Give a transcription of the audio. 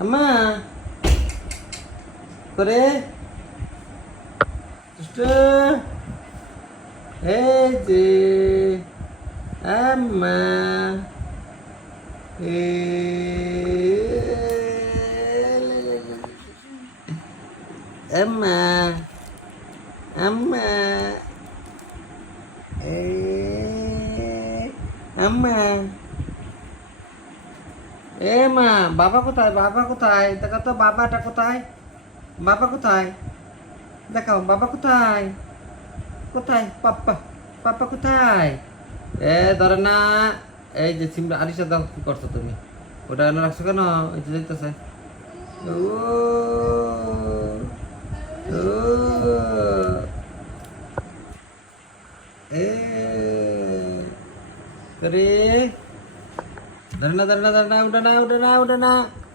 আম্মা করে দুষ্টু এই যে আম্মা এ আম্মা আম্মা এ আম্মা এ মা বাবা কোথায় দেখো তো বাবাটা কোথায় বাবা কোথায় দেখাও বাবা কোথায় কোথায় পাপ্পা পাপ্পা কোথায় এ ধরে না এই যে সিমরা আরিশা দাও কি করছো তুমি ওটা এনে রাখছো কেন এই যে যাইতেছে ও ও এ রে ধরে না উঠে না